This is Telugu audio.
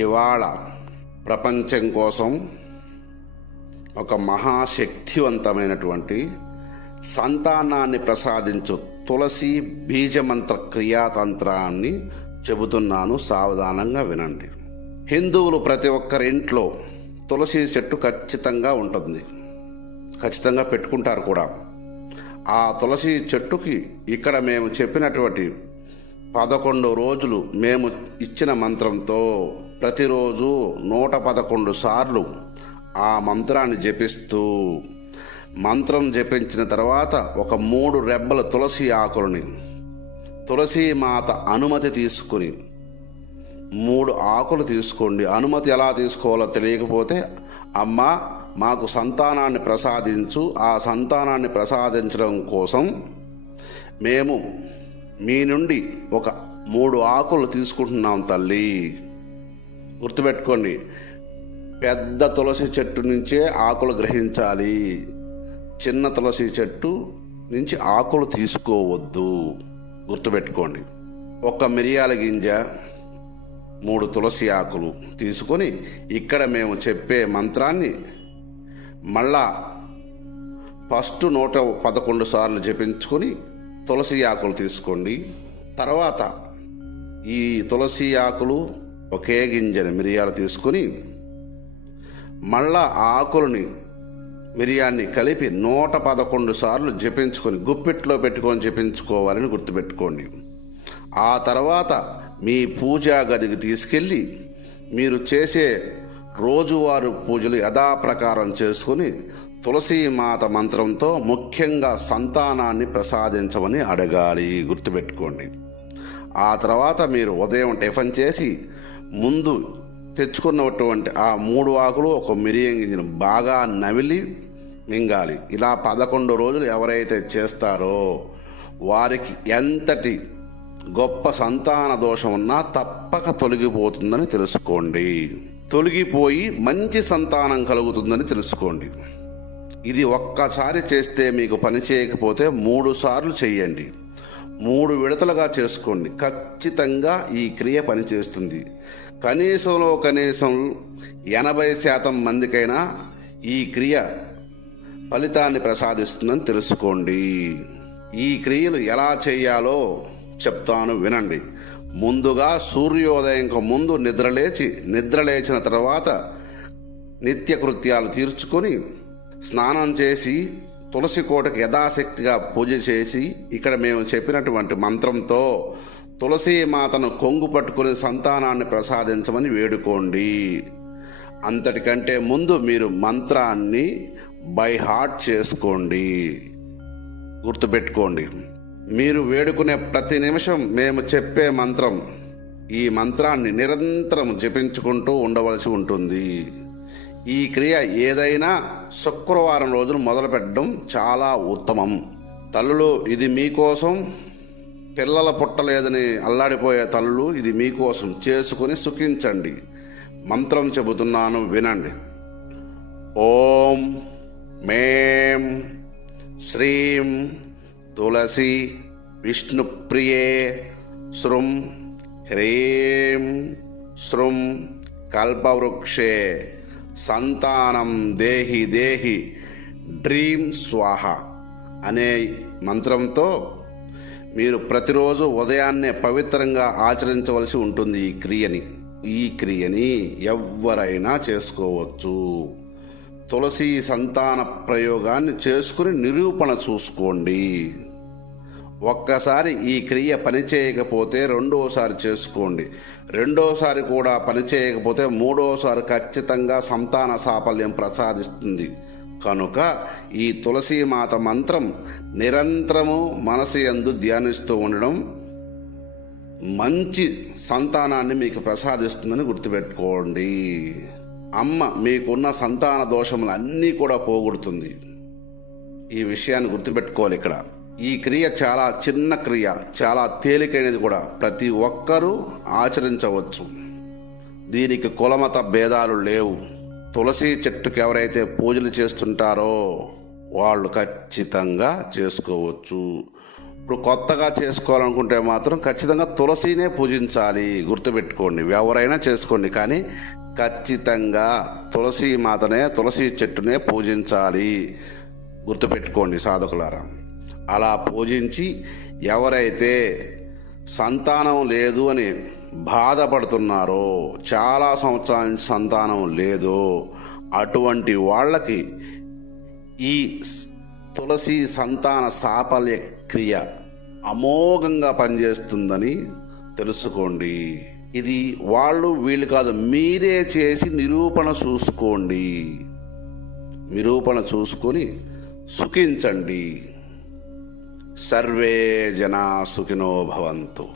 ఇవాళ ప్రపంచం కోసం ఒక మహాశక్తివంతమైనటువంటి సంతానాన్ని ప్రసాదించు తులసి బీజమంత్ర క్రియాతంత్రాన్ని చెబుతున్నాను, సావధానంగా వినండి. హిందువులు ప్రతి ఒక్కరి ఇంట్లో తులసి చెట్టు ఖచ్చితంగా ఉంటుంది, ఖచ్చితంగా పెట్టుకుంటారు కూడా. ఆ తులసి చెట్టుకి ఇక్కడ మేము చెప్పినటువంటి 11 రోజులు మేము ఇచ్చిన మంత్రంతో ప్రతిరోజు 111 సార్లు ఆ మంత్రాన్ని జపిస్తూ, మంత్రం జపించిన తర్వాత ఒక 3 రెబ్బల తులసి ఆకులని తులసి మాత అనుమతి తీసుకుని 3 ఆకులు తీసుకోండి. అనుమతి ఎలా తీసుకోవాలో తెలియకపోతే, అమ్మ మాకు సంతానాన్ని ప్రసాదించు, ఆ సంతానాన్ని ప్రసాదించడం కోసం మేము మీ నుండి ఒక 3 ఆకులు తీసుకుంటున్నాం తల్లి. గుర్తుపెట్టుకోండి, పెద్ద తులసి చెట్టు నుంచే ఆకులు గ్రహించాలి, చిన్న తులసి చెట్టు నుంచి ఆకులు తీసుకోవద్దు. గుర్తుపెట్టుకోండి. ఒక మిరియాల గింజ, 3 తులసి ఆకులు తీసుకొని ఇక్కడ మేము చెప్పే మంత్రాన్ని మళ్ళా ఫస్ట్ 111 సార్లు జపించుకొని తులసి ఆకులు తీసుకోండి. తర్వాత ఈ తులసి ఆకులు ఒకే గింజని మిరియాలు తీసుకొని మళ్ళా ఆకులని మిరియాన్ని కలిపి 111 సార్లు జపించుకొని గుప్పిట్లో పెట్టుకొని జపించుకోవాలని గుర్తుపెట్టుకోండి. ఆ తర్వాత మీ పూజా గదికి తీసుకెళ్ళి మీరు చేసే రోజువారు పూజలు యథాప్రకారం చేసుకుని తులసి మాత మంత్రంతో ముఖ్యంగా సంతానాన్ని ప్రసాదించమని అడగాలి. గుర్తుపెట్టుకోండి. ఆ తర్వాత మీరు ఉదయం టిఫిన్ చేసి ముందు తెచ్చుకున్నటువంటి ఆ 3 ఆకులు ఒక మిరియం గింజను బాగా నమిలి మింగాలి. ఇలా 11 రోజులు ఎవరైతే చేస్తారో వారికి ఎంతటి గొప్ప సంతాన దోషం ఉన్నా తప్పక తొలగిపోతుందని తెలుసుకోండి. తొలగిపోయి మంచి సంతానం కలుగుతుందని తెలుసుకోండి. ఇది ఒక్కసారి చేస్తే మీకు పని చేయకపోతే 3 సార్లు చేయండి. 3 విడతలుగా చేసుకోండి. ఖచ్చితంగా ఈ క్రియ పనిచేస్తుంది. కనీసం 80% మందికైనా ఈ క్రియ ఫలితాన్ని ప్రసాదిస్తుందని తెలుసుకోండి. ఈ క్రియలు ఎలా చేయాలో చెప్తాను, వినండి. ముందుగా సూర్యోదయంకు ముందు నిద్రలేచిన తర్వాత నిత్యకృత్యాలు తీర్చుకొని స్నానం చేసి తులసి కోటకు యథాశక్తిగా పూజ చేసి ఇక్కడ మేము చెప్పినటువంటి మంత్రంతో తులసి మాతను కొంగు పట్టుకుని సంతానాన్ని ప్రసాదించమని వేడుకోండి. అంతటికంటే ముందు మీరు మంత్రాన్ని బై హార్ట్ చేసుకోండి. గుర్తుపెట్టుకోండి, మీరు వేడుకునే ప్రతి నిమిషం మేము చెప్పే మంత్రం, ఈ మంత్రాన్ని నిరంతరం జపించుకుంటూ ఉండవలసి ఉంటుంది. ఈ క్రియ ఏదైనా శుక్రవారం రోజున మొదలు పెట్టడం చాలా ఉత్తమం. తల్లులు, ఇది మీకోసం. పిల్లల పుట్టలేదని అల్లాడిపోయే తల్లులు, ఇది మీకోసం చేసుకుని సుఖించండి. మంత్రం చెబుతున్నాను, వినండి. ఓం మేం శ్రీం తులసి విష్ణుప్రియే శృం హ్రీం శృం కల్పవృక్షే సంతానం దేహి దేహి డ్రీం స్వాహ అనే మంత్రంతో మీరు ప్రతిరోజు ఉదయాన్నే పవిత్రంగా ఆచరించవలసి ఉంటుంది. ఈ క్రియని ఎవ్వరైనా చేసుకోవచ్చు. తులసి సంతాన ప్రయోగాన్ని చేసుకుని నిరూపణ చూసుకోండి. ఒక్కసారి ఈ క్రియ పనిచేయకపోతే రెండోసారి చేసుకోండి. రెండోసారి కూడా పనిచేయకపోతే 3వసారి ఖచ్చితంగా సంతాన సాఫల్యం ప్రసాదిస్తుంది. కనుక ఈ తులసి మాత మంత్రం నిరంతరము మనసు యందు ధ్యానిస్తూ ఉండడం మంచి సంతానాన్ని మీకు ప్రసాదిస్తుందని గుర్తుపెట్టుకోండి. అమ్మ మీకున్న సంతాన దోషములన్నీ కూడా పోగొడుతుంది. ఈ విషయాన్ని గుర్తుపెట్టుకోవాలి. ఇక్కడ ఈ క్రియ చాలా చిన్న క్రియ, చాలా తేలికైనది కూడా. ప్రతి ఒక్కరూ ఆచరించవచ్చు. దీనికి కులమత భేదాలు లేవు. తులసి చెట్టుకి ఎవరైతే పూజలు చేస్తుంటారో వాళ్ళు ఖచ్చితంగా చేసుకోవచ్చు. ఇప్పుడు కొత్తగా చేసుకోవాలనుకుంటే మాత్రం ఖచ్చితంగా తులసినే పూజించాలి. గుర్తుపెట్టుకోండి, ఎవరైనా చేసుకోండి, కానీ ఖచ్చితంగా తులసి మాతనే, తులసి చెట్టునే పూజించాలి. గుర్తుపెట్టుకోండి సాధకులారా. అలా పూజించి ఎవరైతే సంతానం లేదు అని బాధపడుతున్నారో, చాలా సంవత్సరాల నుంచి సంతానం లేదు, అటువంటి వాళ్ళకి ఈ తులసి సంతాన సాఫల్య క్రియ అమోఘంగా పనిచేస్తుందని తెలుసుకోండి. ఇది వీళ్ళు కాదు, మీరే చేసి నిరూపణ చూసుకోండి. నిరూపణ చూసుకొని సుఖించండి. సర్వే జనా సుఖినో భవంతు.